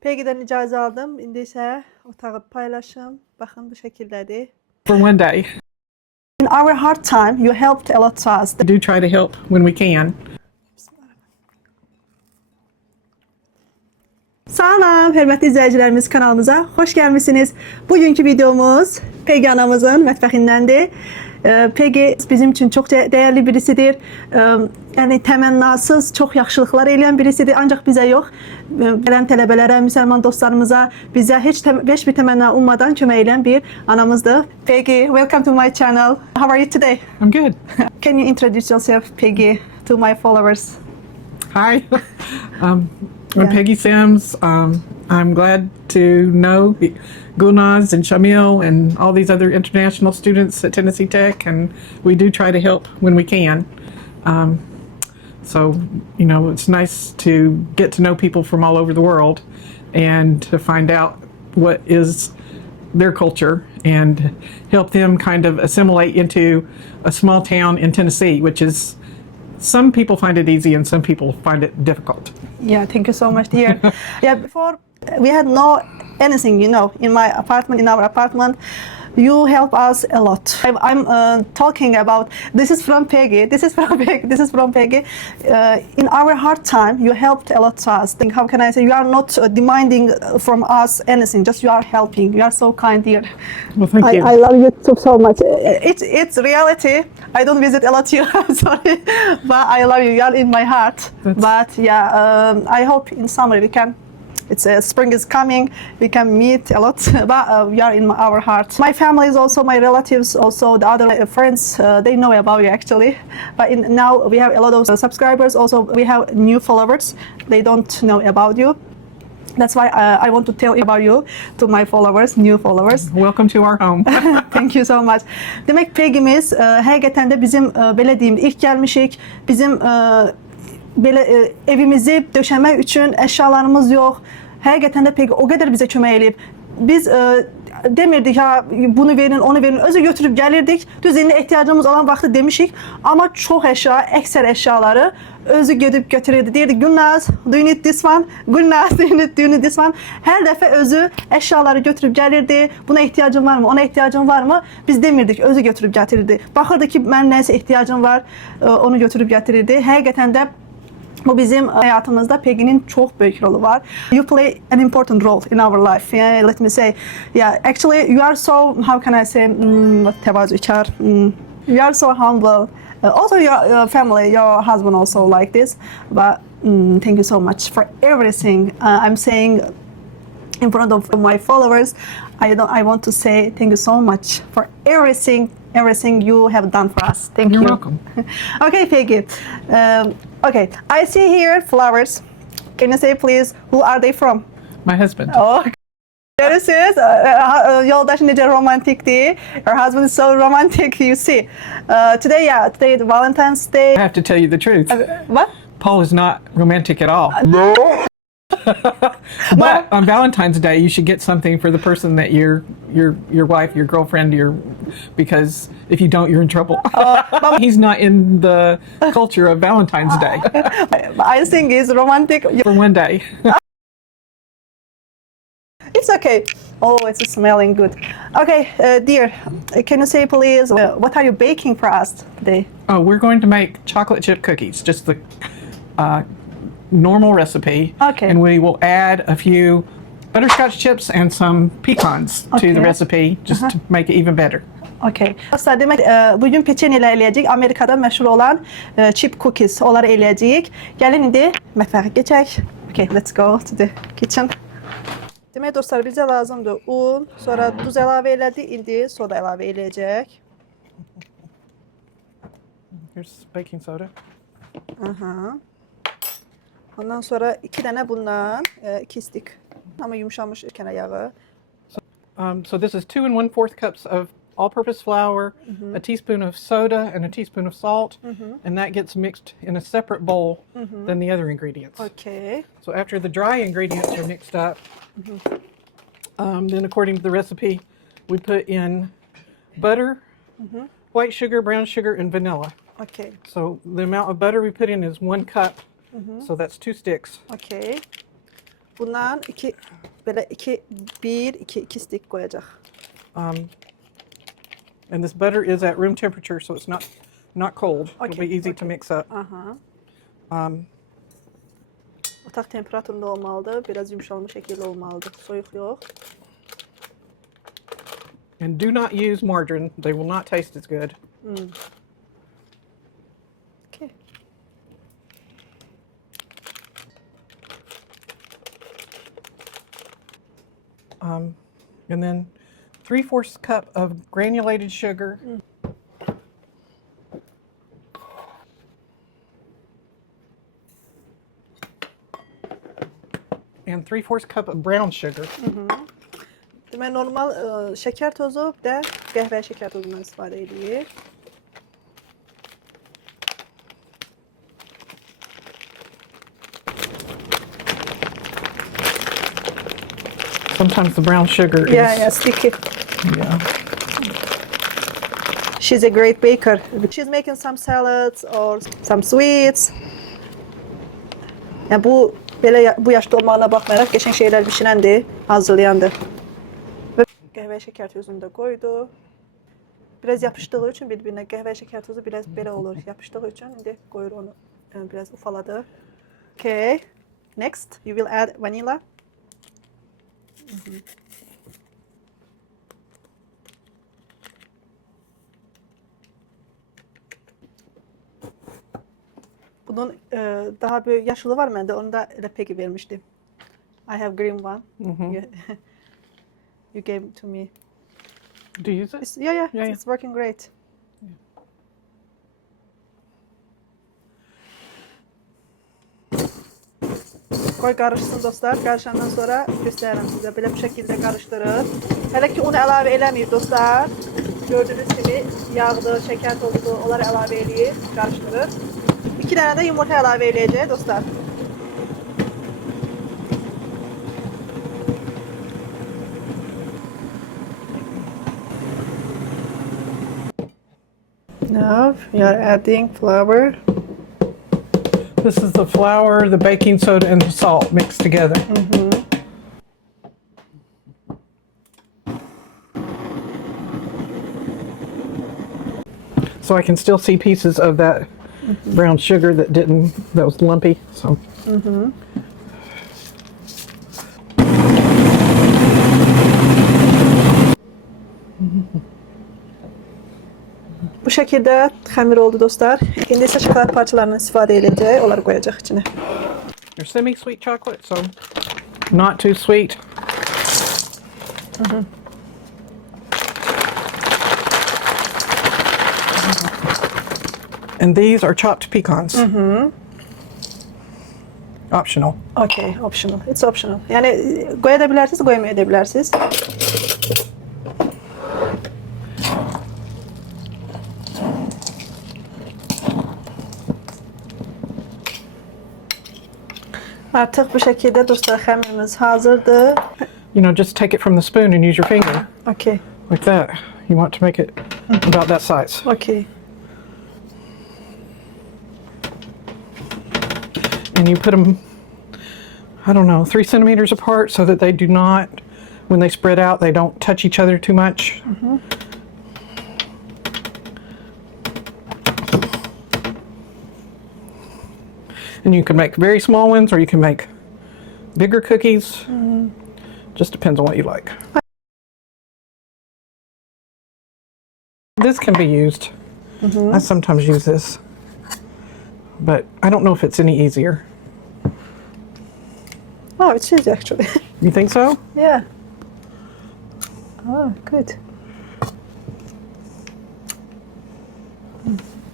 Peggy'den icazə aldım. İndi isə otağı paylaşım. Baxın bu şəkildədir. For one day. In our hard time, you helped a lot to us. We do try to help when we can. Salam, hörmətli izləyicilərimiz, kanalımıza xoş gəlmisiniz. Bugünkü videomuz Peggy anamızın mətbəxindəndir. Peggy bizim üçün çox dəyərli birisidir. Yəni təmənnasız çox yaxşılıqlar edən birisidir. Ancaq bizə yox, gələn tələbələrə, müsəlman dostlarımıza, bizə heç bir təmənna ummadan kömək edən bir anamızdır. Peggy, welcome to my channel. How are you today? I'm good. Can you introduce yourself, Peggy, to my followers? Hi. I'm Peggy Sims. I'm glad to know Gulnaz and Shamil and all these other international students at Tennessee Tech, and we do try to help when we can. So, you know, it's nice to get to know people from all over the world and to find out what is their culture and help them kind of assimilate into a small town in Tennessee, which is, some people find it easy and some people find it difficult. Yeah, thank you so much, dear. Yeah, before we had no anything, you know, in our apartment. You help us a lot. I'm talking about, this is from Peggy, this is from Peggy, this is from Peggy. In our hard time, you helped a lot to us. How can I say, you are not demanding from us anything, just you are helping. You are so kind, dear. Well, thank you. I love you so much. It's reality. I don't visit a lot you, I'm sorry, but I love you. You are in my heart. But yeah, I hope in summer we can. It's spring is coming. We can meet a lot, but we are in our heart. My family is also, my relatives, also the other friends. They know about you actually. But now we have a lot of subscribers. Also, we have new followers. They don't know about you. That's why I want to tell about you to my followers, new followers. Welcome to our home. Thank you so much. Demek Peggy'miz həqiqətən də bizim belə deyim ilk gəlmişik. Bizim belə evimizi döşəmək üçün əşyalarımız yox. Həqiqətən də Peggy o qədər bizə kömək eləyib. Biz demirdik ha bunu verin, onu verin. Özü götürüb gəlirdik. Düz indi ehtiyacımız olan vaxtı demişik. Amma çox əşya, əksər əşyaları özü gedib götürürdü. Deyirdi, Gulnaz, do you need this one? Gulnaz, do you need this one? Hər dəfə özü əşyaları götürüb gəlirdi. Buna ehtiyacın var mı? Ona ehtiyacın var mı? Biz demirdik, özü götürüb gətirirdi. Baxırdı ki, mənim nəsə ehtiyacım var, onu götürüb gətirirdi. Həqiqətən də bu bizim hayatımızda Peggy'nin çok büyük rolü var. You play an important role in our life. Yeah, let me say, yeah. Actually, you are so. How can I say? Tevazukar. You are so humble. Also, your family, your husband, also like this. But thank you so much for everything. I'm saying in front of my followers. I want to say thank you so much for everything you have done for us. Thank you. You're welcome. Okay, Peggy. Okay, I see here flowers. Can you say please who are they from? My husband. Oh, görürsünüz. Yoldaş necə romantikdir. Her husband is so romantic, you see. Today is Valentine's Day. I have to tell you the truth. What? Paul is not romantic at all. No. But on Valentine's Day, you should get something for the person that your wife, your girlfriend, because if you don't, you're in trouble. He's not in the culture of Valentine's Day. I think it's romantic. For one day. It's okay. Oh, it's smelling good. Okay, dear, can you say please, what are you baking for us today? Oh, we're going to make chocolate chip cookies, just the normal recipe. Okay. And we will add a few butterscotch chips and some pecans to the recipe, just to make it even better. Okay. Dostlar, demek bugün peçenyeler eləyəcəyik. Amerikada məşhur olan chip cookies. Onları eləyəcəyik. Gəlin indi mətbəxə keçək. Okay, let's go to the kitchen. Demək dostlar, bizə lazımdır un, sonra duz əlavə elədi, indi soda əlavə eləyəcək. Here's baking soda. Aha. Ondan sonra 2 dənə bundan, 2 stik. Amma yumuşamış kənə yağı. So this is 2 1/4 cups of all-purpose flour, a teaspoon of soda, and a teaspoon of salt, and that gets mixed in a separate bowl than the other ingredients. Okay. So after the dry ingredients are mixed up, then according to the recipe, we put in butter, white sugar, brown sugar, and vanilla. Okay. So the amount of butter we put in is 1 cup, so that's 2 sticks. Okay. Bundan iki, böyle iki stick koyacak. And this butter is at room temperature, so it's not cold. It'll Okay, be easy to okay. mix up. Aha. Otak temperaturunda olmalıdır. Biraz yumuşalmış şekilde olmalıdır. Soyuq yox. And do not use margarine. They will not taste as good. Okay. And then 3/4 cup of granulated sugar. And 3/4 cup of brown sugar. Demək normal şəkər tozu, bir də qəhvə şəkər tozundan istifadə edirik. Sometimes the brown sugar is. Yeah, sticky. Yeah. She's a great baker. She's making some salads or some sweets. Yəni bu belə bu yaşda olmağına baxmayaraq qəşəng şeylər bişirəndir, hazırlayandır. Və qəhvə şəkər tozunu da qoydu. Biraz yapışdığı üçün bir-birinə qəhvə şəkər tozu biraz belə olur. Yapışdığı üçün indi qoyur onu biraz ufaladı. Okay. Next, you will add vanilla. Bunun daha bir yaşılı var məndə, onu da elə Peggy vermişdi. I have green one. You gave to me. Do you use it? Yeah, Yeah, it's working great. Qoy qarışsın dostlar. Qarışandan sonra göstərirəm sizə. Belə bu şəkildə qarışdırır. Hələ ki unu əlavə eləməyib dostlar. Gördüyünüz kimi yağdır, şəkər tozudur, onları əlavə eləyir, qarışdırır. 2 dənə də yumurta əlavə eləyəcək dostlar. Now we are adding flour. This is the flour, the baking soda, and the salt mixed together. So I can still see pieces of that brown sugar that was lumpy. So. Bu şəkildə xəmir oldu dostlar. İndi isə şokolad parçalarından istifadə edəcək, onları qoyacaq içinə. They're semi-sweet chocolate, so not too sweet. And these are chopped pecans. Optional. Okay, optional. It's optional. Yəni qoya da bilərsiniz, qoymaya da bilərsiniz. Artıq bu şəkildə dostlar xəmirimiz hazırdır. You know, just take it from the spoon and use your finger. Okay. Like that. You want to make it about that size. Okay. And you put them, I don't know, 3 centimeters apart so that they do not, when they spread out, they don't touch each other too much. And you can make very small ones or you can make bigger cookies. Just depends on what you like. This can be used. I sometimes use this, but I don't know if it's any easier. Oh, it's easy actually. You think so? Yeah. Oh, good.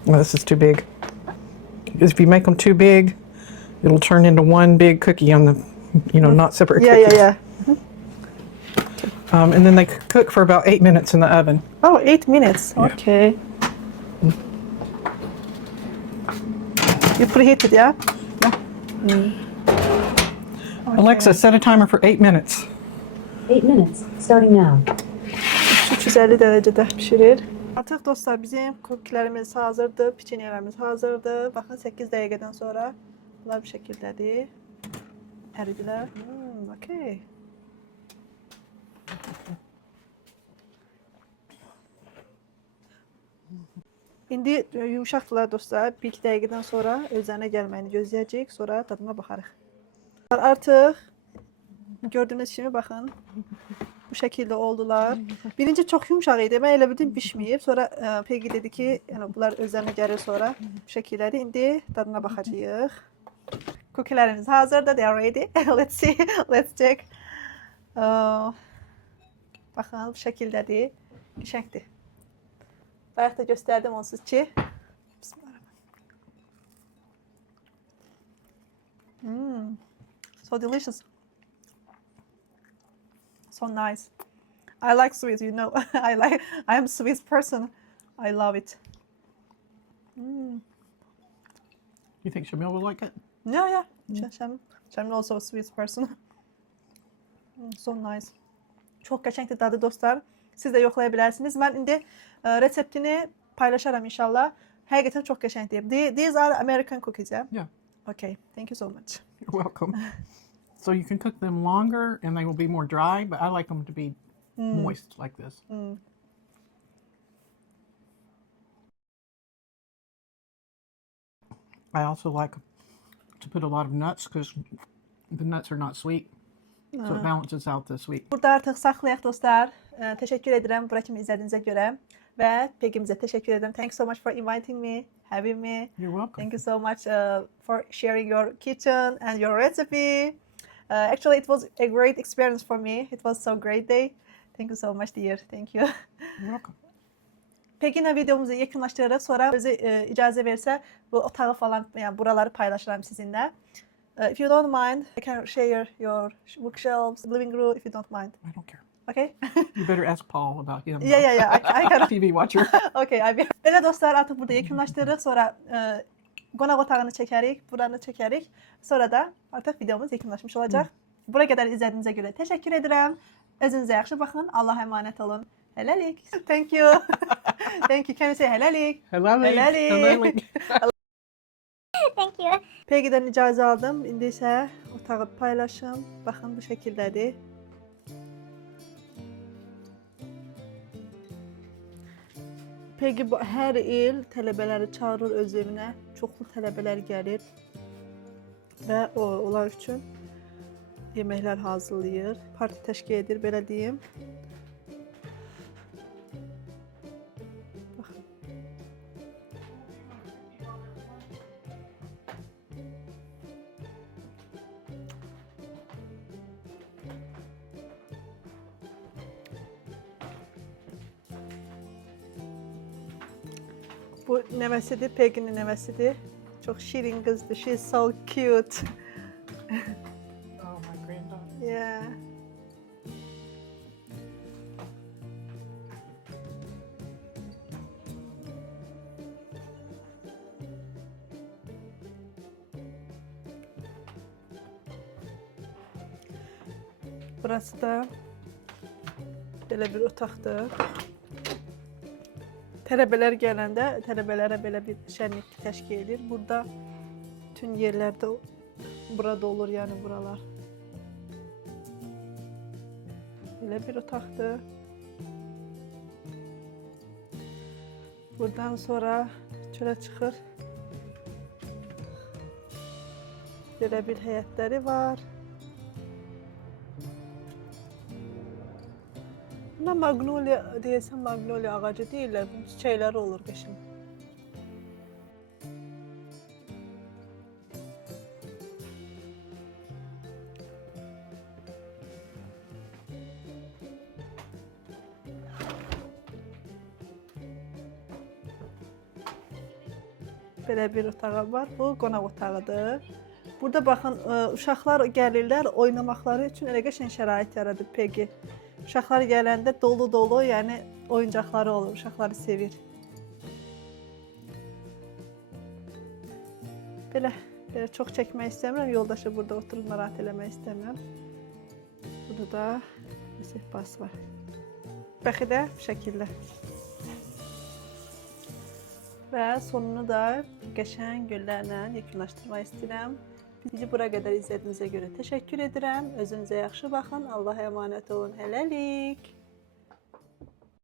Well, this is too big. Because if you make them too big, it'll turn into one big cookie on the, you know, not separate cookies. Yeah. And then they cook for about 8 minutes in the oven. Oh, 8 minutes. Yeah. Okay. You preheat it, yeah? Alexa, set a timer for 8 minutes. 8 minutes, starting now. 350 derecede pişirir. Artıq dostlar bizim kukilərimiz hazırdır, piçenyelərimiz hazırdır. Baxın 8 dəqiqədən sonra bunlar bu şəkildədir. Əridilər. Okay. İndi yumuşaqdılar dostlar. 1-2 dəqiqədən sonra özlərinə gəlməyini gözləyəcəyik. Sonra dadına baxarıq. Artıq gördüyünüz kimi baxın. Bu şəkildə oldular. Birinci çox yumşaq idi. Mən elə bildim bişməyib. Sonra Peggy dedi ki, yəni bunlar özlərinə gəlir sonra bu şəkilləri. İndi dadına baxacağıq. Cookie'lərimiz hazırdır. They are ready. Let's see. Let's check. Baxın bu şəkildədir. Qəşəngdir. Bayaq da göstərdim onsuz ki. So delicious. So nice. I like sweets, you know. I am a sweet person. I love it. You think Shamil will like it? Yeah. Shem also a sweet person. So nice. Çox qəşəngdir dadı dostlar. Siz də yoxlaya bilərsiniz. Mən indi reseptini paylaşaram inşallah. Həqiqətən çox qəşəngdir. These are American cookies, yeah? Yeah. Okay, thank you so much. You're welcome. So you can cook them longer and they will be more dry, but I like them to be moist like this. I also like to put a lot of nuts because the nuts are not sweet. So it balances out the sweet. Burada artıq saxlayaq dostlar. Təşəkkür edirəm bura kimi izlədiyinizə görə və Peggy'mizə təşəkkür edirəm. Thanks so much for inviting me, having me. You're welcome. Thank you so much for sharing your kitchen and your recipe. Actually, it was a great experience for me. It was so great day. Thank you so much dear. Thank you. You're welcome. Peggy'lə videomuzu yekunlaşdırırıq. Sonra özü icazə versə bu otağı falan, yəni buraları paylaşıram sizinlə. If you don't mind, I can share your bookshelves, living room, if you don't mind. I don't care. Okay? You better ask Paul about him. Yeah. I can. TV watcher. Okay, belə dostlar artıq burada yekunlaşdırırıq. Sonra qonaq otağını çəkərik, buranı çəkərik. Sonra da artıq videomuz yekunlaşmış olacaq. Bura qədər izlədiyinizə görə təşəkkür edirəm. Özünüzə yaxşı baxın. Allah'a əmanət olun. Hələlik. Thank you. Thank you. Can you say hələlik? Hələlik. Thank you. Peggy'dən icazə aldım. İndi isə otağı paylaşım. Baxın bu şəkildədir. Peggy hər il tələbələri çağırır öz evinə. Çoxlu tələbələr gəlir və onlar üçün yeməklər hazırlayır. Parti təşkil edir, belə deyim. Baxın. Bu nəvəsidir, Peggy'nin nəvəsidir. Çox şirin qızdır. She is so cute. Oh, my granddaughter. Yeah. Burası da belə bir otaqdır. Tələbələr gələndə tələbələrə belə bir şənlik təşkil edir. Burada bütün yerlərdə burada olur, yəni buralar. Belə bir otaqdır. Buradan sonra çölə çıxır. Belə bir həyətləri var. Buna magnolia deyəsən, magnolia ağacı deyirlər. Bunun çiçəkləri olur qəşəng. Belə bir otağı var. Bu qonaq otağıdır. Burada baxın, uşaqlar gəlirlər oynamaqları üçün elə qəşəng şərait yaradır Peggy. Uşaqlar gələndə dolu, yəni oyuncaqları olur. Uşaqları sevir. Belə çox çəkmək istəmirəm. Yoldaşı burada oturub narahat eləmək istəmirəm. Burada da sehpas var. Baxı da bu şəkildə. Və sonunu da qəşəng güllərlə yekunlaşdırmaq istəyirəm. Bizi bura qədər izlədiyinizə görə təşəkkür edirəm. Özünüzə yaxşı baxın. Allaha əmanət olun. Hələlik.